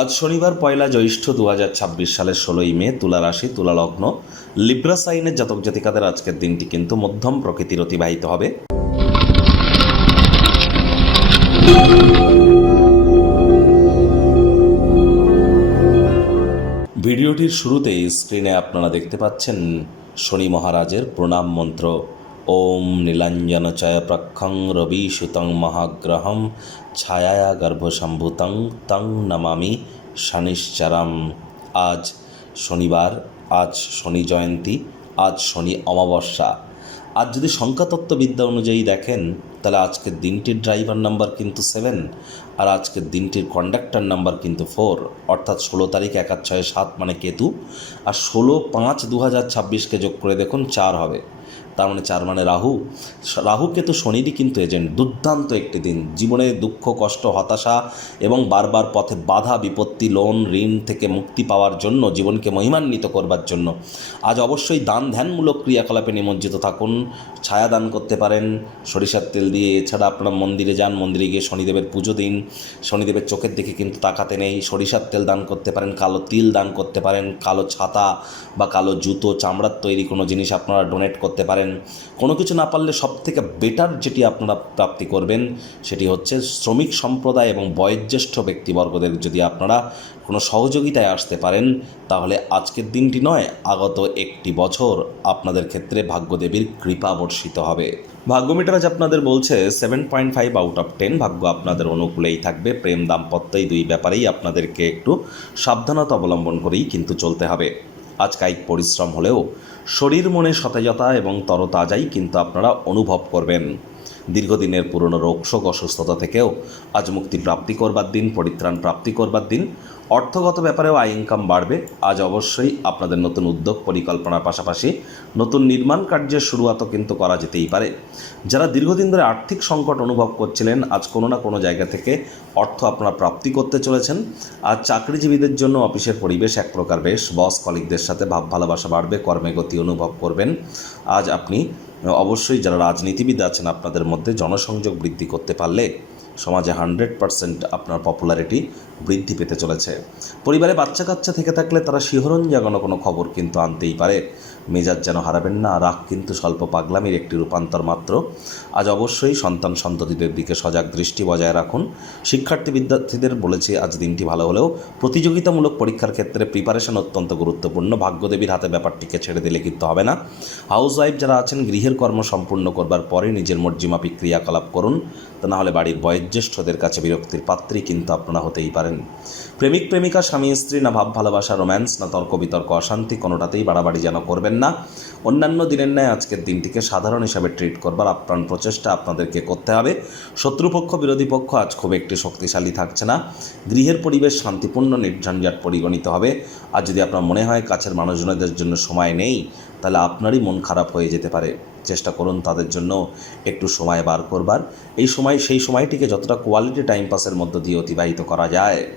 আজ শনিবার পয়লা জ্যৈষ্ঠ 2026 সালের 16ই মে, তুলা রাশি, তুলা লগ্ন, লিব্রা সাইনের জাতক জাতিকাদের আজকের দিনটি কিন্তু মধ্যম প্রকৃতির অতিবাহিত হবে। ভিডিওটির শুরুতেই স্ক্রিনে আপনারা দেখতে পাচ্ছেন শনি মহারাজের প্রণাম মন্ত্র। ওম নীলাঞ্জনচয় প্রক্ষং রবি সুতং মহাগ্রহম ছায়া গর্ভসম্ভূতং তং নমামি শনিশ্চরম। আজ শনিবার, আজ শনি জয়ন্তী, আজ শনি অমাবস্যা। আজ যদি সংখ্যাতত্ত্ববিদ্যা অনুযায়ী দেখেন তাহলে আজকের দিনটির ড্রাইভার নাম্বার কিন্তু 7, আর আজকের দিনটির কন্ডাক্টর নাম্বার কিন্তু 4, অর্থাৎ 16 তারিখ 1-6-7 মানে কেতু, আর 16-5-2026কে যোগ করে দেখুন 4 হবে, তার মানে 4 মানে রাহু কেতু শনিরই কিন্তু এজেন্ট। দুর্দান্ত একটি দিন, জীবনে দুঃখ কষ্ট হতাশা এবং বারবার পথে বাধা বিপত্তি লোন ঋণ থেকে মুক্তি পাওয়ার জন্য, জীবনকে মহিমান্বিত করবার জন্য আজ অবশ্যই দান ধ্যানমূলক ক্রিয়াকলাপে নিমজ্জিত থাকুন। ছায়া দান করতে পারেন সরিষার তেল দিয়ে, এছাড়া আপনারা মন্দিরে যান, মন্দিরে গিয়ে শনিদেবের পুজো দিন। শনিদেবের চোখের দিকে কিন্তু তাকাতে নেই। সরিষার তেল দান করতে পারেন, কালো তিল দান করতে পারেন, কালো ছাতা বা কালো জুতো, চামড়ার তৈরি কোনো জিনিস আপনারা ডোনেট করতে পারেন। কোনো কিছু না পারলে সবথেকে বেটার যেটি আপনারা প্রাপ্তি করবেন সেটি হচ্ছে শ্রমিক সম্প্রদায় এবং বয়োজ্যেষ্ঠ ব্যক্তিবর্গদের যদি আপনারা কোনো সহযোগিতায় আসতে পারেন তাহলে আজকের দিনটি নয়, আগত একটি বছর আপনাদের ক্ষেত্রে ভাগ্যদেবীর কৃপা বর্ষিত হবে। ভাগ্যমিটার আজ আপনাদের বলছে 7.5 আউট অফ 10। ভাগ্য আপনাদের অনুকূলেই থাকবে। প্রেম দাম্পত্য এই দুই ব্যাপারেই আপনাদেরকে একটু সাবধানতা অবলম্বন করেই কিন্তু চলতে হবে। আজ কায়িক পরিশ্রম হলেও শরীর মনে সতেজতা এবং তরতাজাই কিন্তু আপনারা অনুভব করবেন। দীর্ঘদিনের পুরনো রোগশোক অসুস্থতা থেকেও আজ মুক্তি প্রাপ্তি করবার দিন, পরিত্রাণ প্রাপ্তি করবার দিন। অর্থগত ব্যাপারেও আয় ইনকাম বাড়বে। আজ অবশ্যই আপনাদের নতুন উদ্যোগ পরিকল্পনার পাশাপাশি নতুন নির্মাণ কার্যের শুরুয়াতও কিন্তু করা যেতেই পারে। যারা দীর্ঘদিন ধরে আর্থিক সংকট অনুভব করছিলেন, আজ কোনো না কোনো জায়গা থেকে অর্থ আপনারা প্রাপ্তি করতে চলেছেন। আজ চাকরিজীবীদের জন্য অফিসের পরিবেশ এক প্রকার বেশ, বস কলিগদের সাথে ভাব ভালোবাসা বাড়বে, কর্মে গতি অনুভব করবেন। আজ আপনি অবশ্যই যারা রাজনীতিবিদ আছেন আপনাদের মধ্যে জনসংযোগ বৃদ্ধি করতে পারলে সমাজে 100% আপনার পপুলারিটি বৃদ্ধি পেতে চলেছে। পরিবারে বাচ্চা কাচ্চা থেকে থাকলে তারা শিহরণ জাগানো কোনো খবর কিন্তু আনতেই পারে। মেজাজ যেন হারাবেন না। রাগ কিন্তু স্বল্প পাগলামির একটি রূপান্তর মাত্র। আজ অবশ্যই সন্তান সন্ততিদের দিকে সজাগ দৃষ্টি বজায় রাখুন। শিক্ষার্থী বিদ্যার্থীদের বলেছি আজ দিনটি ভালো হলেও প্রতিযোগিতামূলক পরীক্ষার ক্ষেত্রে প্রিপারেশন অত্যন্ত গুরুত্বপূর্ণ। ভাগ্যদেবীর হাতে ব্যাপারটিকে ছেড়ে দিলে কিন্তু হবে না। হাউস ওয়াইফ যারা আছেন গৃহের কর্ম সম্পূর্ণ করবার পরে নিজের মর্জিমাফিক ক্রিয়াকলাপ করুন, তা না হলে বাড়ির বয়োজ্যেষ্ঠদের কাছে বিরক্তির পাত্রী কিন্তু আপনারা হতেই পারেন। প্রেমিক প্রেমিকা, স্বামী স্ত্রী, না ভাব ভালোবাসা রোম্যান্স, না তর্ক বিতর্ক অশান্তি, কোনোটাতেই বাড়াবাড়ি যেন করবেন না। অন্যান্য দিনের ন্যায় আজকের দিনটিকে সাধারণ হিসাবে ট্রিট করবার আপ্রাণ প্রচেষ্টা আপনাদেরকে করতে হবে। শত্রুপক্ষ বিরোধী পক্ষ আজ খুব একটি শক্তিশালী থাকছে না। গৃহের পরিবেশ শান্তিপূর্ণ নির্ঝঞ্ঝাট পরিগণিত হবে। আর যদি আপনার মনে হয় কাছের মানুষজনদের জন্য সময় নেই, তাহলে আপনারই মন খারাপ হয়ে যেতে পারে। চেষ্টা করুন তাদের জন্য একটু সময় বার করবার। এই সময় সেই সময়টিকে যতটা কোয়ালিটি টাইম পাসের মধ্য দিয়ে অতিবাহিত করা যায়